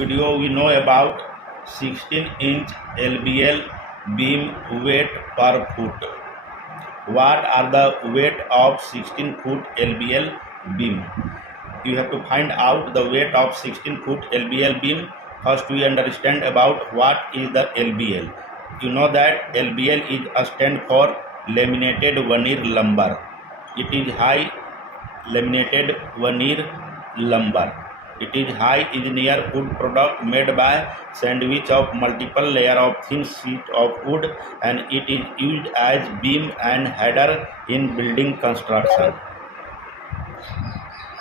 video we know about 16-inch LVL beam weight per foot. What are the weight of 16-foot LVL beam? You have to find out the weight of 16-foot LVL beam. First we understand about what is the LVL. You know that LVL is a stand for Laminated Veneer Lumber. It is high laminated veneer lumber. It is high engineer wood product made by sandwich of multiple layer of thin sheet of wood, and it is used as beam and header in building construction.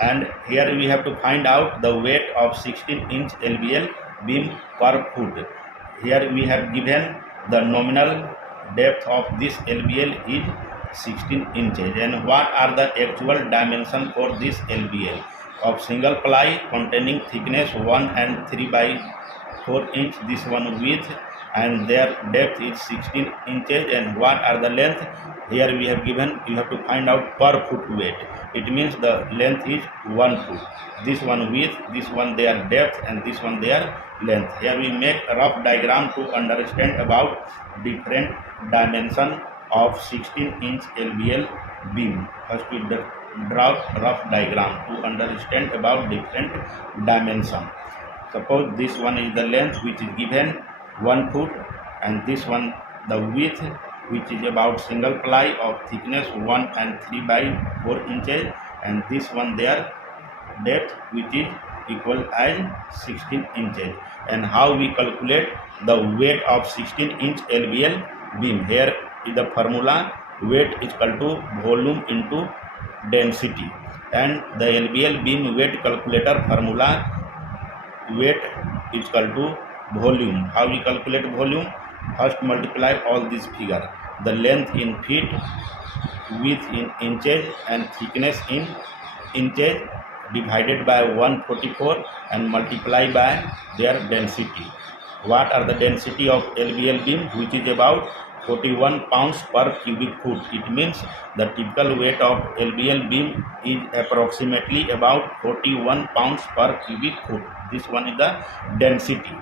And here we have to find out the weight of 16-inch LVL beam per foot. Here we have given the nominal depth of this LVL is 16 inches, and what are the actual dimensions for this LVL? Of single ply containing thickness 1 and 3 by 4 inch, this one width, and their depth is 16 inches. And what are the length? Here we have given, you have to find out per foot weight. It means the length is 1 foot. This one width, this one their depth, and this one their length. Here we make a rough diagram to understand about different dimension of 16-inch LVL beam. First we draw rough diagram to understand about different dimension. Suppose this one is the length which is given 1 foot, and this one the width which is about single ply of thickness 1 and 3 by 4 inches, and this one their depth which is equal as 16 inches. And how we calculate the weight of 16-inch LVL beam? Here is the formula: weight is equal to volume into density. And the LVL beam weight calculator formula: weight is equal to volume. How we calculate volume? First multiply all this figure, the length in feet, width in inches, and thickness in inches, divided by 144 and multiply by their density. What are the density of LVL beam? Which is about 41 pounds per cubic foot. It means the typical weight of LVL beam is approximately about 41 pounds per cubic foot. This one is the density.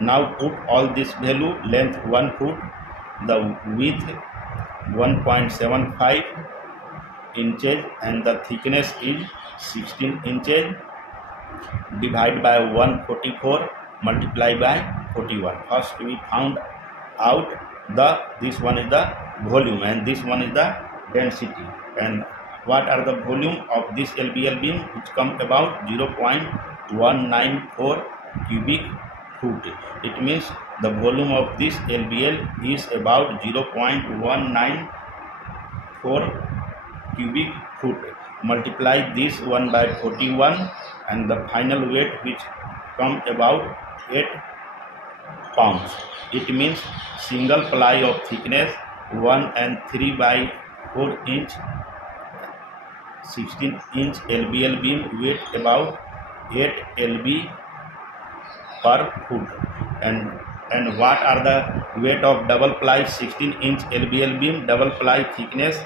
Now put all this value: length 1 foot, the width 1.75 inches, and the thickness is 16 inches, divide by 144, multiply by 41. First we found out this one is the volume and this one is the density. And what are the volume of this LVL beam? Which come about 0.194 cubic foot. It means the volume of this LVL is about 0.194 cubic foot. Multiply this one by 41, and the final weight which come about 8 pounds. It means single ply of thickness 1 and 3 by 4 inch, 16-inch LVL beam weight about 8 lb per foot. And what are the weight of double ply 16-inch LVL beam? Double ply thickness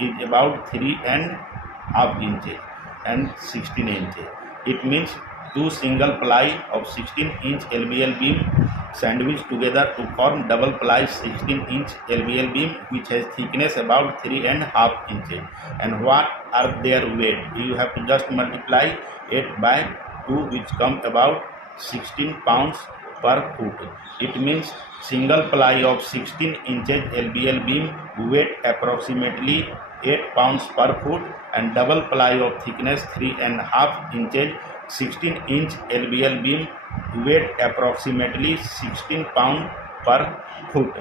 is about 3.5 inches and 16 inches. It means two single ply of 16-inch LVL beam sandwiched together to form double ply 16-inch LVL beam, which has thickness about 3.5 inches. And what are their weight? You have to just multiply 8 by 2, which come about 16 pounds per foot. It means single ply of 16 inches LVL beam weight approximately 8 pounds per foot, and double ply of thickness 3.5 inches 16-inch LVL beam weight approximately 16 pounds per foot.